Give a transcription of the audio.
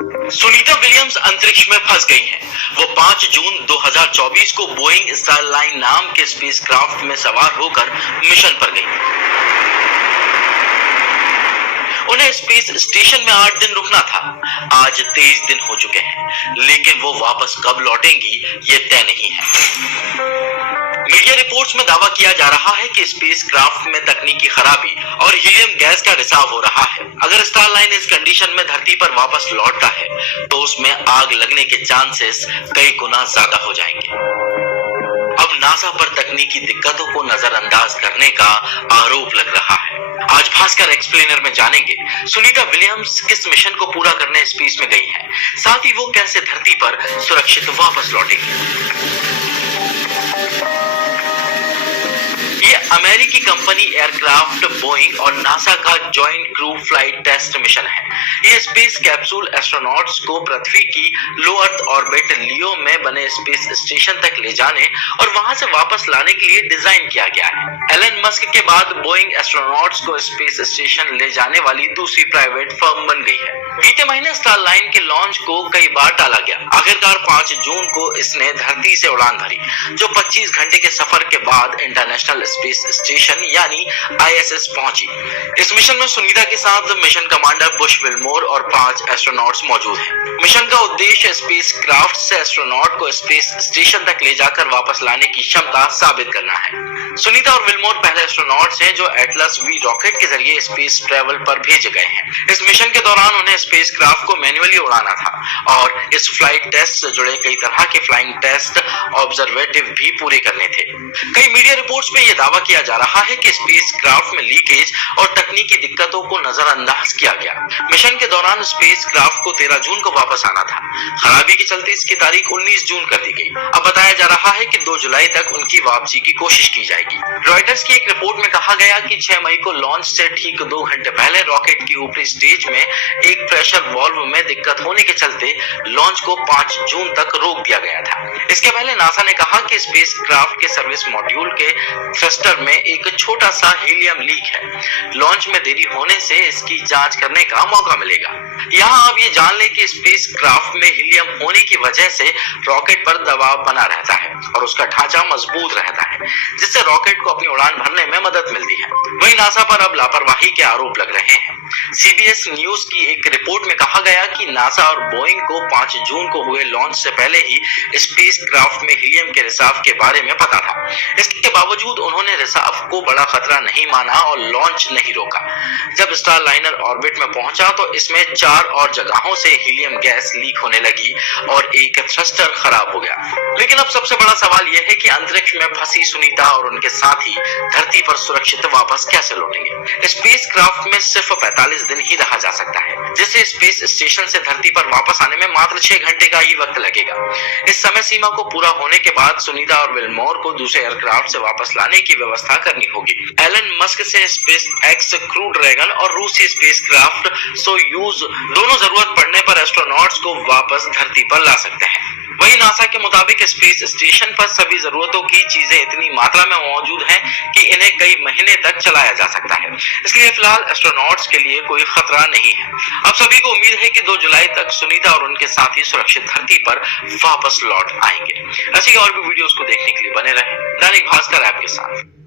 Sunita Williams अंतरिक्ष में फंस गई हैं। वो 5 जून 2024 को बोइंग स्टारलाइन नाम के स्पेसक्राफ्ट में सवार होकर मिशन पर गई। उन्हें स्पेस स्टेशन में 8 दिन रुकना था। आज 23 दिन हो चुके हैं, लेकिन वो वापस कब लौटेंगी ये तय नहीं है। मीडिया रिपोर्ट्स में दावा किया जा रहा है कि स्पेसक्राफ्ट में तकनीकी खराबी और हीलियम गैस का रिसाव हो रहा है। अगर स्टारलाइन इस कंडीशन में धरती पर वापस लौटता है तो उसमें आग लगने के चांसेस कई गुना ज्यादा हो जाएंगे। अब नासा पर तकनीकी दिक्कतों को नजरअंदाज करने का आरोप लग रहा है। आज भास्कर एक्सप्लेनर में जानेंगे सुनीता विलियम्स किस मिशन को पूरा करने स्पेस में गई हैं, साथ ही वो कैसे धरती पर सुरक्षित वापस लौटेंगी। ये अमेरिकी कंपनी एयरक्राफ्ट बोइंग और नासा का joint crew flight test mission है। ये स्पेस कैप्सूल एस्ट्रोनॉट्स को पृथ्वी की लो अर्थ ऑर्बिट लियो में बने स्पेस स्टेशन तक ले जाने और वहां से वापस लाने के लिए डिजाइन किया गया है। एलन मस्क के बाद बोइंग एस्ट्रोनॉट्स को स्पेस स्टेशन ले जाने वाली दूसरी प्राइवेट फर्म बन गई है। बीते महीने स्टारलाइन के लॉन्च को कई बार टाला गया। आखिरकार 5 जून को इसने धरती से उड़ान भरी, जो 25 घंटे के सफर के बाद इंटरनेशनल स्पेस स्टेशन यानी ISS पहुंची। इस मिशन में सुनीता के साथ मिशन कमांडर बुश विल्मोर और 5 एस्ट्रोनॉट्स मौजूद हैं। मिशन का उद्देश्य स्पेस क्राफ्ट से एस्ट्रोनॉट को स्पेस स्टेशन तक ले जाकर वापस लाने की क्षमता साबित करना है। सुनीता और विल्मोर पहले एस्ट्रोनॉट्स हैं जो एटलस V रॉकेट के जरिए स्पेस ट्रेवल पर भेजे गए हैं। इस मिशन के दौरान उन्हें स्पेस क्राफ्ट को मैन्युअली उड़ाना था और इस फ्लाइट टेस्ट से जुड़े कई तरह के फ्लाइंग टेस्ट ऑब्जर्वेटिव भी पूरे करने थे। कई मीडिया रिपोर्ट्स में यह दावा किया जा रहा है कि स्पेस क्राफ्ट में लीकेज और तकनीकी दिक्कतों को नजरअंदाज किया गया। मिशन के दौरान स्पेस क्राफ्ट को 13 जून को वापस आना था। खराबी के चलते इसकी तारीख 19 जून कर दी गई। अब बताया जा रहा है कि 2 जुलाई तक उनकी वापसी की कोशिश की जाएगी। रॉयटर्स की एक रिपोर्ट में कहा गया कि 6 मई को लॉन्च से ठीक 2 घंटे पहले रॉकेट की ऊपरी स्टेज में एक प्रेशर वाल्व में दिक्कत होने के चलते लॉन्च को 5 जून तक रोक दिया गया था। इसके पहले नासा ने कहा कि स्पेस क्राफ्ट के सर्विस मॉड्यूल के थ्रस्टर में एक छोटा सा हीलियम लीक है। लॉन्च में देरी होने से इसकी जांच करने का मौका मिलेगा। यहाँ आप ये जान लें कि स्पेस क्राफ्ट में हीलियम होने की वजह से रॉकेट पर दबाव बना रहता है और उसका ढांचा मजबूत रहता है, जिससे रॉकेट को अपनी उड़ान भरने में मदद मिलती है। वहीं नासा पर अब लापरवाही के आरोप लग रहे हैं। CBS न्यूज की एक रिपोर्ट में कहा गया कि नासा और बोइंग को 5 जून को हुए लॉन्च से पहले ही स्पेस क्राफ्ट में हीलियम के रिसाव के बारे में पता था। इसके बावजूद उन्होंने रिसाव को बड़ा खतरा नहीं माना और लॉन्च नहीं रोका। जब स्टारलाइनर ऑर्बिट में पहुंचा तो इसमें 4 और जगहों से हीलियम गैस लीक होने लगी और एक थ्रस्टर खराब हो गया। लेकिन अब सबसे बड़ा सवाल यह है कि अंतरिक्ष में फंसी सुनीता और उनके साथी धरती पर सुरक्षित वापस कैसे लौटेंगे। स्पेस क्राफ्ट में सिर्फ 45 दिन ही रहा जा सकता है, जिससे स्पेस स्टेशन से धरती पर वापस आने में मात्र 6 घंटे का ही वक्त लगेगा। इस समय सीमा को पूरा होने के बाद सुनीता और विल्मोर को दूसरे एयरक्राफ्ट से वापस लाने की व्यवस्था करनी होगी। एलन मस्क से स्पेस एक्स क्रू ड्रैगन और रूसी स्पेस क्राफ्ट सोयूज दोनों जरूरत पड़ने पर एस्ट्रोनॉट्स को वापस धरती पर ला सकते हैं। वहीं नासा के मुताबिक स्पेस स्टेशन पर सभी जरूरतों की चीजें इतनी मात्रा में मौजूद हैं कि इन्हें कई महीने तक चलाया जा सकता है। इसलिए फिलहाल एस्ट्रोनॉट्स के लिए कोई खतरा नहीं है। अब सभी को उम्मीद है कि 2 जुलाई तक सुनीता और उनके साथी सुरक्षित धरती पर वापस लौट आएंगे। ऐसी और भी वीडियोस को देखने के लिए बने रहें दैनिक भास्कर ऐप के साथ।